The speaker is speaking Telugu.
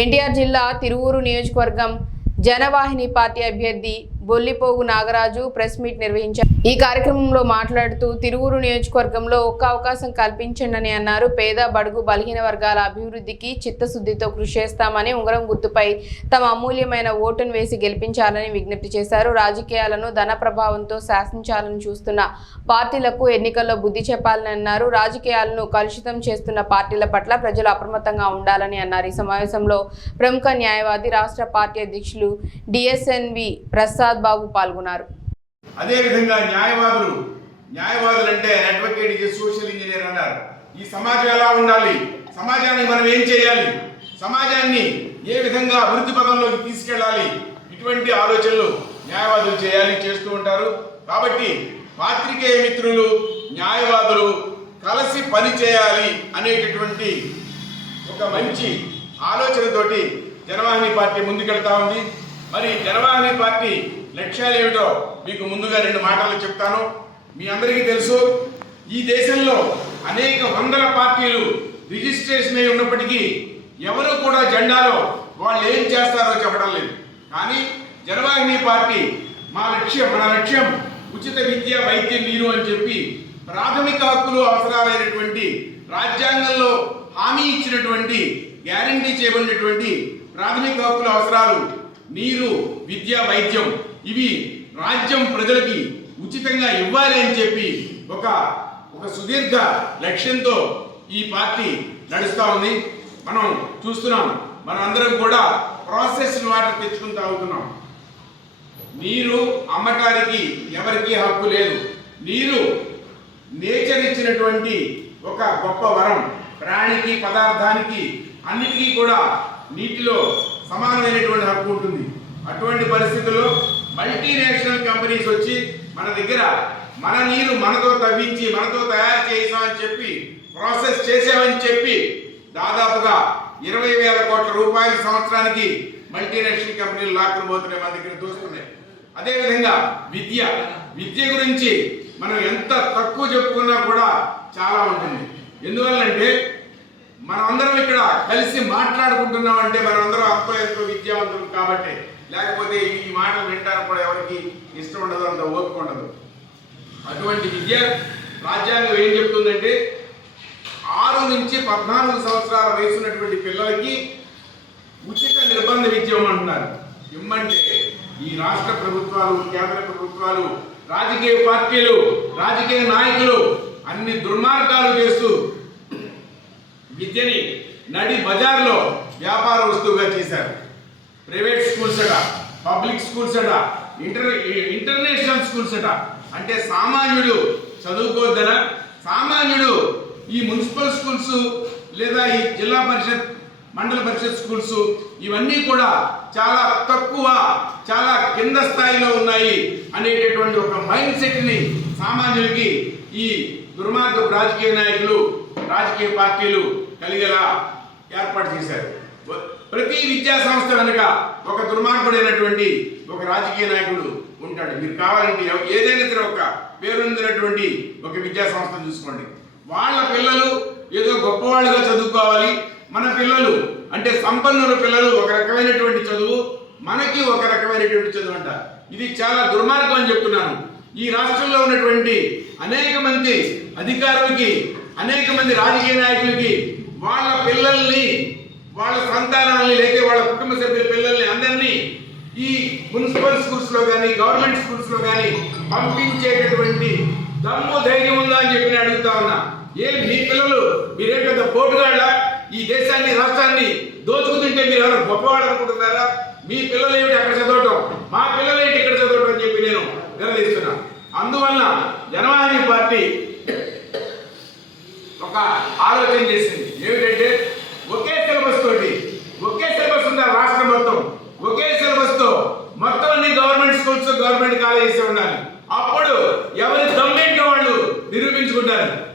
ఎన్టీఆర్ జిల్లా తిరువూరు నియోజకవర్గం జనవాహిని పార్టీ అభ్యర్థి బొల్లిపోగు నాగరాజు ప్రెస్ మీట్ నిర్వహించారు. ఈ కార్యక్రమంలో మాట్లాడుతూ తిరువూరు నియోజకవర్గంలో ఒక్క అవకాశం కల్పించండి అన్నారు. పేద బడుగు బలహీన వర్గాల అభివృద్ధికి చిత్తశుద్ధితో కృషి చేస్తామని ఉంగరం గుర్తుపై తమ అమూల్యమైన ఓటును వేసి గెలిపించాలని విజ్ఞప్తి చేశారు. రాజకీయాలను ధన ప్రభావంతో శాసించాలని చూస్తున్న పార్టీలకు ఎన్నికల్లో బుద్ధి చెప్పాలని అన్నారు. రాజకీయాలను కలుషితం చేస్తున్న పార్టీల పట్ల ప్రజలు అప్రమత్తంగా ఉండాలని అన్నారు. ఈ సమావేశంలో ప్రముఖ న్యాయవాది రాష్ట్ర పార్టీ అధ్యక్షులు డిఎస్ఎన్వి ప్రసాద్ బాబు పాల్గొన్నారు. అదే విధంగా న్యాయవాదులు అంటే అడ్వకేట్ ఈజ్ సోషల్ ఇంజనీర్ అన్నారు. ఈ సమాజం ఎలా ఉండాలి, సమాజాన్ని మనం ఏం చేయాలి, సమాజాన్ని ఏ విధంగా అభివృద్ధి పదంలోకి తీసుకెళ్ళాలి, ఇటువంటి ఆలోచనలు న్యాయవాదులు చేస్తూ ఉంటారు. కాబట్టి పాత్రికేయ మిత్రులు న్యాయవాదులు కలిసి పని చేయాలి అనేటటువంటి ఒక మంచి ఆలోచనతోటి జనవాహిని పార్టీ ముందుకెళ్తా ఉంది. మరి జనవాహిని పార్టీ లక్ష్యాలు ఏమిటో మీకు ముందుగా 2 మాటలు చెప్తాను. మీ అందరికీ తెలుసు, ఈ దేశంలో అనేక వందల పార్టీలు రిజిస్ట్రేషన్ అయి ఉన్నప్పటికీ ఎవరు కూడా జెండాలో వాళ్ళు ఏం చేస్తారో చెప్పడం లేదు. కానీ జనవాహిని పార్టీ మన లక్ష్యం ఉచిత విద్య, వైద్యం, నీరు అని చెప్పి ప్రాథమిక హక్కులు అవసరాలైనటువంటి రాజ్యాంగంలో హామీ ఇచ్చినటువంటి గ్యారంటీ చేయబడినటువంటి ప్రాథమిక హక్కుల అవసరాలు నీరు, విద్య, వైద్యం ఇవి రాజ్యం ప్రజలకి ఉచితంగా ఇవ్వాలి అని చెప్పి ఒక సుదీర్ఘ లక్ష్యంతో ఈ పార్టీ నడుస్తూ ఉంది. మనం చూస్తున్నాం, మనం అందరం కూడా ప్రాసెస్డ్ వాటర్ తెచ్చుకుని తాగుతున్నాం. నీరు అమ్మటానికి ఎవరికీ హక్కు లేదు. నీరు నేచర్ ఇచ్చినటువంటి ఒక గొప్ప వరం. ప్రాణికి, పదార్థానికి అన్నిటికీ కూడా నీటిలో సమానమైనటువంటి హక్కు ఉంటుంది. అటువంటి పరిస్థితుల్లో మల్టీనేషనల్ కంపెనీస్ వచ్చి మన దగ్గర మన నీరు మనతో తవ్వించి మనతో తయారు చేసామని చెప్పి ప్రాసెస్ చేసామని చెప్పి దాదాపుగా 20,000 కోట్ల రూపాయల సంవత్సరానికి మల్టీనేషనల్ కంపెనీలు లాక్కుని పోతున్నాయి, మన దగ్గర దోస్తున్నాయి. అదేవిధంగా విద్య గురించి మనం ఎంత తక్కువ చెప్పుకున్నా కూడా చాలా ఉంటుంది. ఎందువల్లంటే మనం అందరం ఇక్కడ కలిసి మాట్లాడుకుంటున్నాం అంటే మనం అందరం ఎంతో విద్యావంతులు కాబట్టి. లేకపోతే ఈ మాటలు వింటానికి కూడా ఎవరికి ఇష్టం ఉండదు, అంత ఓపిక ఉండదు. అటువంటి విద్య రాజ్యాంగం ఏం చెప్తుందంటే 6 నుంచి 14 సంవత్సరాల వయసు ఉన్నటువంటి పిల్లలకి ఉచిత నిర్బంధ విద్య ఇవ్వమంటున్నారు. ఇమ్మంటే ఈ రాష్ట్ర ప్రభుత్వాలు, కేంద్ర ప్రభుత్వాలు, రాజకీయ పార్టీలు, రాజకీయ నాయకులు అన్ని దుర్మార్గాలు చేస్తూ విద్యని నడి బజార్లో వ్యాపార వస్తువుగా చేశారు. ప్రైవేట్ స్కూల్స్ అట, పబ్లిక్ స్కూల్స్ అట, ఇంటర్నేషనల్ స్కూల్స్ అట. అంటే సామాన్యుడు చదువుకోవద్దన, సామాన్యుడు ఈ మున్సిపల్ స్కూల్స్ లేదా ఈ జిల్లా పరిషత్, మండల పరిషత్ స్కూల్స్ ఇవన్నీ కూడా చాలా తక్కువ, చాలా కింద స్థాయిలో ఉన్నాయి అనేటటువంటి ఒక మైండ్ సెట్ని సామాన్యులకి ఈ దుర్మార్గపు రాజకీయ నాయకులు, రాజకీయ పార్టీలు కలిగేలా ఏర్పాటు చేశారు. ప్రతి విద్యా సంస్థ వెనుక ఒక దుర్మార్గుడైనటువంటి ఒక రాజకీయ నాయకుడు ఉంటాడు. మీరు కావాలంటే ఏదైనా సరే ఒక పేరొందినటువంటి ఒక విద్యా సంస్థను చూసుకోండి. వాళ్ళ పిల్లలు ఏదో గొప్పవాళ్ళుగా చదువుకోవాలి, మన పిల్లలు అంటే సంపన్నుల పిల్లలు ఒక రకమైనటువంటి చదువు, మనకి ఒక రకమైనటువంటి చదువు అంట. ఇది చాలా దుర్మార్గం అని చెప్తున్నాను. ఈ రాష్ట్రంలో ఉన్నటువంటి అనేక మంది అధికారులకి, అనేక మంది రాజకీయ నాయకులకి వాళ్ళ పిల్లల్ని, వాళ్ళ సంతానాన్ని, లేక వాళ్ళ కుటుంబ సభ్యుల పిల్లల్ని అందరినీ ఈ మున్సిపల్ స్కూల్స్ లో కానీ, గవర్నమెంట్ స్కూల్స్ లో కానీ పంపించేటటువంటి దమ్ము, ధైర్యం ఉందా అని చెప్పి అడుగుతా ఉన్నా. మీ పిల్లలు మీరే పెద్ద పోటుగాళ్ళ, ఈ దేశాన్ని, రాష్ట్రాన్ని దోచుకుతుంటే మీరు ఎవరు గొప్పవాళ్ళు అనుకుంటున్నారా? మీ పిల్లలు ఏమిటి అక్కడ చదవటం, మా పిల్లలు ఏంటి ఇక్కడ చదవటం అని చెప్పి నేను నిలదీస్తున్నా. అందువల్ల జనవాహిని పార్టీ ఒక ఆలోచన చేసింది.